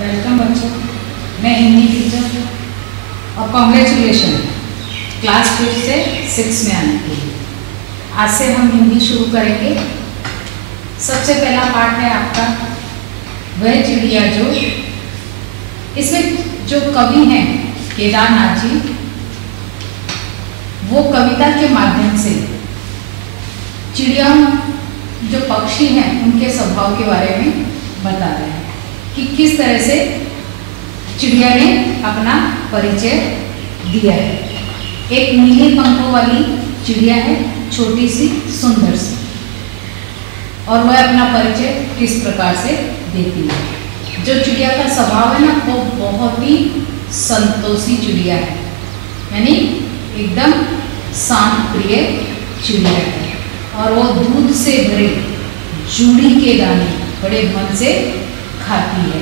Welcome बच्चों, मैं Hindi teacher और कॉन्ग्रेचुलेशन क्लास 5 से 6 में आने के लिए। आज से हम हिंदी शुरू करेंगे। सबसे पहला पार्ट है आपका वह चिड़िया जो। इसमें जो कवि हैं केदारनाथ जी, वो कविता के माध्यम से चिड़िया जो पक्षी हैं उनके स्वभाव के बारे में बता रहे हैं कि किस तरह से चिड़िया ने अपना परिचय दिया है। एक नीले पंखों वाली चिड़िया है, छोटी सी सुंदर सी, और वह अपना परिचय किस प्रकार से देती है। जो चिड़िया का स्वभाव है ना, वो बहुत ही संतोषी चिड़िया है, यानी एकदम शांत प्रिय चिड़िया है। और वो दूध से भरे जूड़ी के दाने बड़े मन से खाती है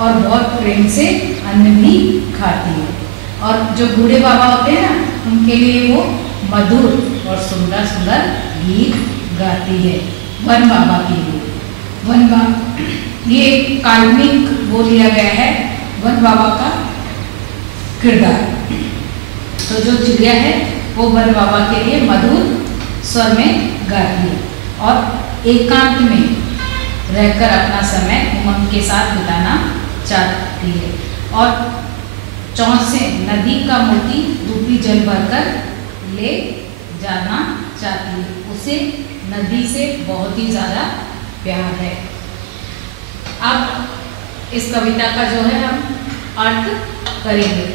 और बहुत प्रेम से अन्न भी खाती है। और जो बूढ़े बाबा होते हैं ना, उनके लिए वो मधुर और सुंदर सुंदर गीत गाती है। वन बाबा के लिए वन बाबा ये काल्पनिक वो लिया गया है वन बाबा का किरदार। तो जो चिड़िया है वो वन बाबा के लिए मधुर स्वर में गाती है और एकांत में रहकर अपना समय उमंग के साथ बिताना चाहती है। और चौंच से नदी का मोती रूपी जल भरकर ले जाना चाहती है। उसे नदी से बहुत ही ज़्यादा प्यार है। अब इस कविता का जो है हम अर्थ करेंगे।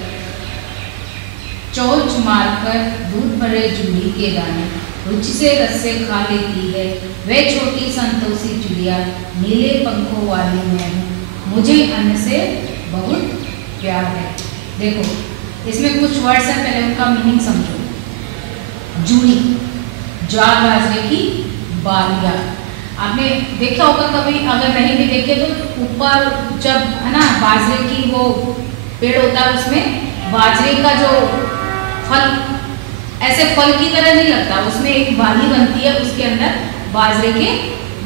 चोंच मारकर दूध भरे जूड़ी के दाने रुचि से रस से खा लेती है। वह छोटी संतोषी चिड़िया नीले पंखों वाली मैं हूँ, मुझे अन्न से बहुत प्यार है। देखो इसमें कुछ वर्ड्स हैं, पहले उनका मीनिंग समझो। जूड़ी, ज्वार बाजरे की बालियाँ। आपने देखा होगा कभी, अगर नहीं भी देखे तो ऊपर जब है ना बाजरे की वो पेड़ होता है, उसमें बाजरे का जो फल ऐसे फल की तरह नहीं लगता, उसमें एक बाली बनती है, उसके अंदर बाजरे के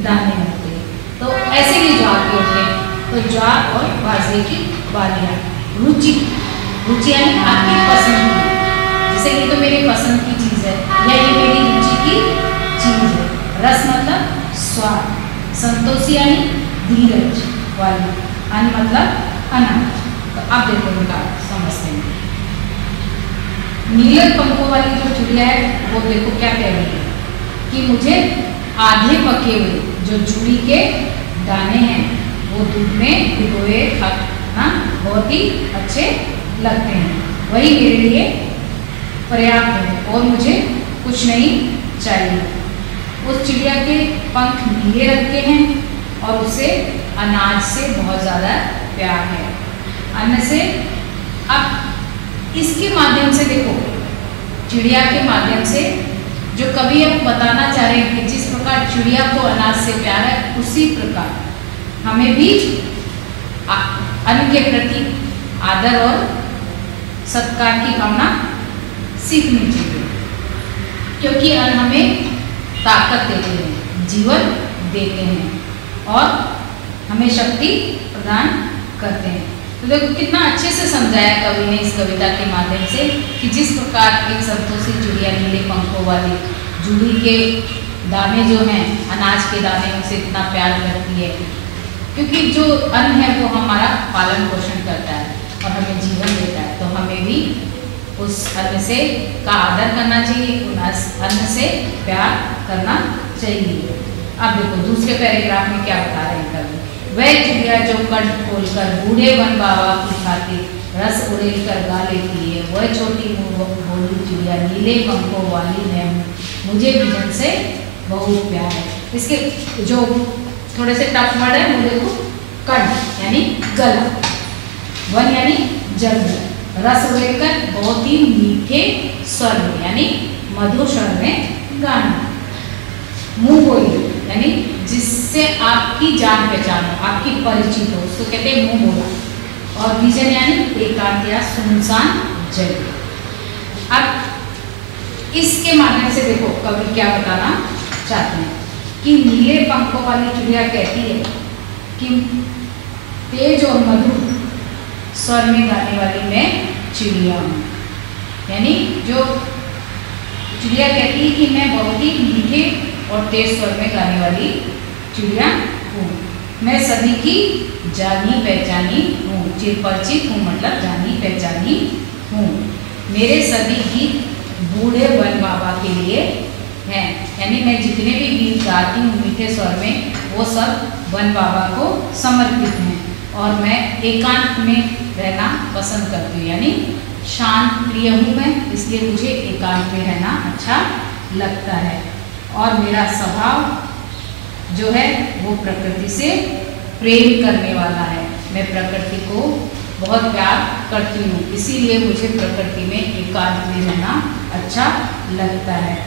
दाने होते हैं। तो ऐसे भी ज्वार के होते हैं। तो ज्वार और बाजरे की बालियाँ। रुचि, रुचि यानी आपकी पसंद की, जैसे ये तो मेरे पसंद की चीज़ है या ये मेरी रुचि की चीज़ है। रस मतलब स्वाद, संतोषी यानी धीरज वाली, अन्न मतलब अनाज। तो अब देखो इनका समझते हैं। नीले पंखों वाली जो चिड़िया है वो देखो क्या कह रही है कि मुझे आधे पके हुए जो जूड़ी के दाने हैं वो दूध में भिगोए खाना बहुत ही अच्छे लगते हैं, वही मेरे लिए पर्याप्त है और मुझे कुछ नहीं चाहिए। उस चिड़िया के पंख नीले रंग के हैं और उसे अनाज से बहुत ज़्यादा प्यार है, अन्न से। अब इसके माध्यम से देखो, चिड़िया के माध्यम से जो कवि अब बताना चाह रहे हैं कि जिस प्रकार चिड़िया को अनाज से प्यार है, उसी प्रकार हमें भी अन्न के प्रति आदर और सत्कार की भावना सीखनी चाहिए, क्योंकि अन्न हमें ताकत देते हैं, जीवन देते हैं और हमें शक्ति प्रदान करते हैं। तो देखो कितना अच्छे से समझाया कवि ने इस कविता के माध्यम से कि जिस प्रकार एक संतोषी चिड़िया नीले पंखों वाली जूड़ी के दाने जो हैं, अनाज के दाने, उनसे इतना प्यार करती है, क्योंकि जो अन्न है वो हमारा पालन पोषण करता है और हमें जीवन देता है। तो हमें भी उस अन्न से का आदर करना चाहिए, उस अन्न से प्यार करना चाहिए। अब देखो दूसरे पैराग्राफ में क्या बता रहे हैं कवि। वह चिड़िया जो कंठ खोलकर बूढ़े वन बाबा की खातिर रस उड़ेल कर गा लेती है, वह छोटी भोली चिड़िया नीले पंखों वाली मैं हूँ, मुझे विजन से बहुत प्यार है। इसके जो थोड़े से टफ वर्ड है वो देखो। कंठ यानी गला, वन यानी जंगल, रस उड़ेल कर बहुत ही मीठे स्वर में यानी मधुर स्वर में गाना। मुँह बोली यानी जिससे आपकी जान पहचान हो, आपकी परिचित हो, उसको कहते हैं मुंह बोला। और विजन यानी एकांत या सुनसान जगह। अब इसके माध्यम से देखो कवि क्या बताना चाहते हैं कि नीले पंखों वाली चिड़िया कहती है कि तेज और मधुर स्वर में गाने वाली मैं चिड़िया हूँ। यानी जो चिड़िया कहती है कि मैं बहुत ही मीठे और तेज स्वर में गाने वाली चिड़िया हूँ। मैं सभी की जानी पहचानी हूँ, चिरपरिचित हूँ मतलब जानी पहचानी हूँ। मेरे सभी गीत बूढ़े वन बाबा के लिए हैं, यानी मैं जितने भी गीत गाती हूँ मीठे स्वर में वो सब वन बाबा को समर्पित हैं। और मैं एकांत में रहना पसंद करती हूँ, यानी शांत प्रिय हूँ मैं, इसलिए मुझे एकांत में रहना अच्छा लगता है। और मेरा स्वभाव जो है वो प्रकृति से प्रेम करने वाला है। मैं प्रकृति को बहुत प्यार करती हूँ, इसीलिए मुझे प्रकृति में एकांत में रहना अच्छा लगता है।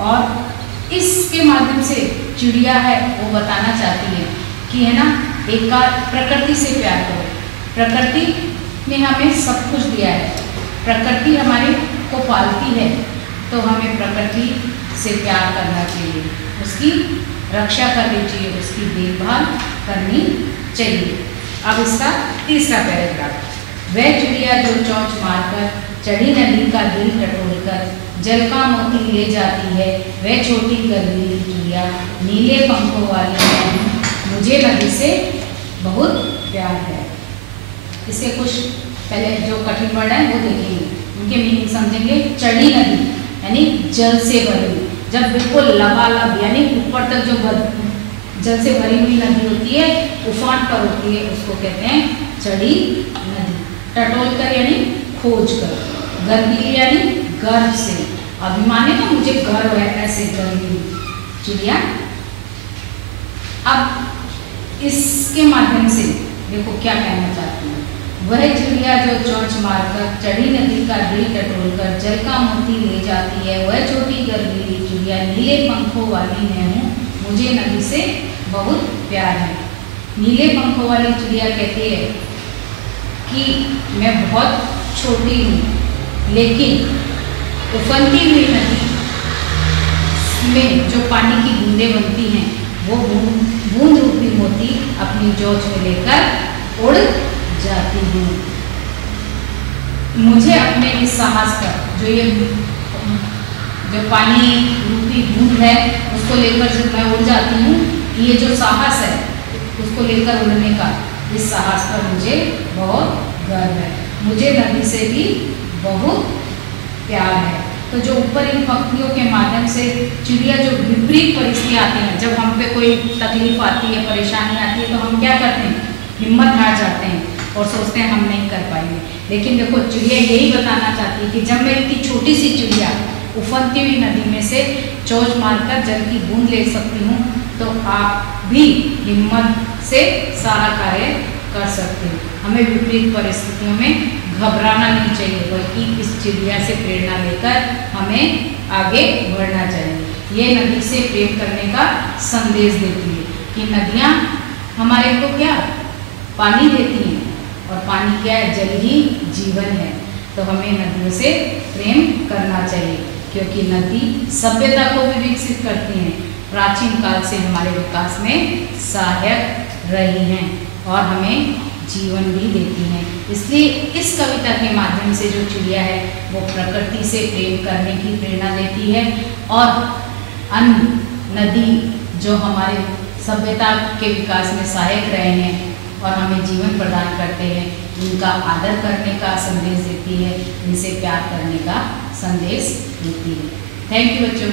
और इसके माध्यम से चिड़िया है वो बताना चाहती है कि है ना, प्रकृति से प्यार करो। प्रकृति ने हमें सब कुछ दिया है, प्रकृति हमारे को पालती है, तो हमें प्रकृति से प्यार करना चाहिए, उसकी रक्षा करनी चाहिए, उसकी देखभाल करनी चाहिए। अब इसका तीसरा पैराग्राफ। वह चिड़िया जो चोंच मारकर चढ़ी नदी का दिल टटोलकर जल का मोती ले जाती है, वह छोटी गर्वीली चिड़िया नीले पंखों वाली है, मुझे नदी से बहुत प्यार है। इसके कुछ पहले जो कठिन वर्ड है वो देखेंगे, उनके मीनिंग समझेंगे। चढ़ी नदी यानी जल से भरी, जब बिल्कुल लबालब यानी ऊपर तक जो जल से भरी हुई नदी होती है, उफान पर होती है, उसको कहते हैं चढ़ी नदी। टटोल कर यानी खोज कर, गर्वीली यानी गर्व से, अभिमान है ना, मुझे गर्व है, ऐसे गर्वीली चिड़िया। अब इसके माध्यम से देखो क्या कहना चाहती है। वह चिड़िया जो चोंच मारकर चढ़ी नदी का दिल टटोलकर जल का मोती ले जाती है, वह छोटी गर्वीली चिड़िया नीले पंखों वाली मैं हूँ, मुझे नदी से बहुत प्यार है। नीले पंखों वाली चिड़िया कहती है कि मैं बहुत छोटी हूँ, लेकिन उफनती हुई नदी में जो पानी की बूंदें बनती हैं, वो बूंद रूपी मोती अपनी चोंच में लेकर उड़ जाती हूँ। मुझे अपने इस साहस पर जो पानी रूपी बूंद है उसको लेकर जब मैं उड़ जाती हूँ, ये जो साहस है उसको लेकर उड़ने का, इस साहस पर मुझे बहुत गर्व है। मुझे नदी से भी बहुत प्यार है। तो जो ऊपर इन पंक्तियों के माध्यम से चिड़िया जो विपरीत परिस्थितियाँ आती हैं, जब हम पे कोई तकलीफ आती है, परेशानी आती है, तो हम क्या करते हैं, हिम्मत हार जाते हैं और सोचते हैं हम नहीं कर पाएंगे। लेकिन देखो चिड़िया यही बताना चाहती है कि जब मैं इतनी छोटी सी चिड़िया उफनती हुई नदी में से चोंच मारकर जल की बूंद ले सकती हूँ, तो आप भी हिम्मत से सारा कार्य कर सकते हैं। हमें विपरीत परिस्थितियों में घबराना नहीं चाहिए, बल्कि इस चिड़िया से प्रेरणा लेकर हमें आगे बढ़ना चाहिए। ये नदी से प्रेम करने का संदेश देती है कि नदियाँ हमारे को क्या पानी देती हैं, और पानी क्या है, जल ही जीवन है। तो हमें नदियों से प्रेम करना चाहिए, क्योंकि नदी सभ्यता को भी विकसित करती हैं, प्राचीन काल से हमारे विकास में सहायक रही हैं और हमें जीवन भी देती हैं। इसलिए इस कविता के माध्यम से जो चिड़िया है वो प्रकृति से प्रेम करने की प्रेरणा देती है, और अन्न नदी जो हमारे सभ्यता के विकास में सहायक रहे हैं और हमें जीवन प्रदान करते हैं, इनका आदर करने का संदेश देती है, इनसे प्यार करने का संदेश देती है। थैंक यू बच्चों।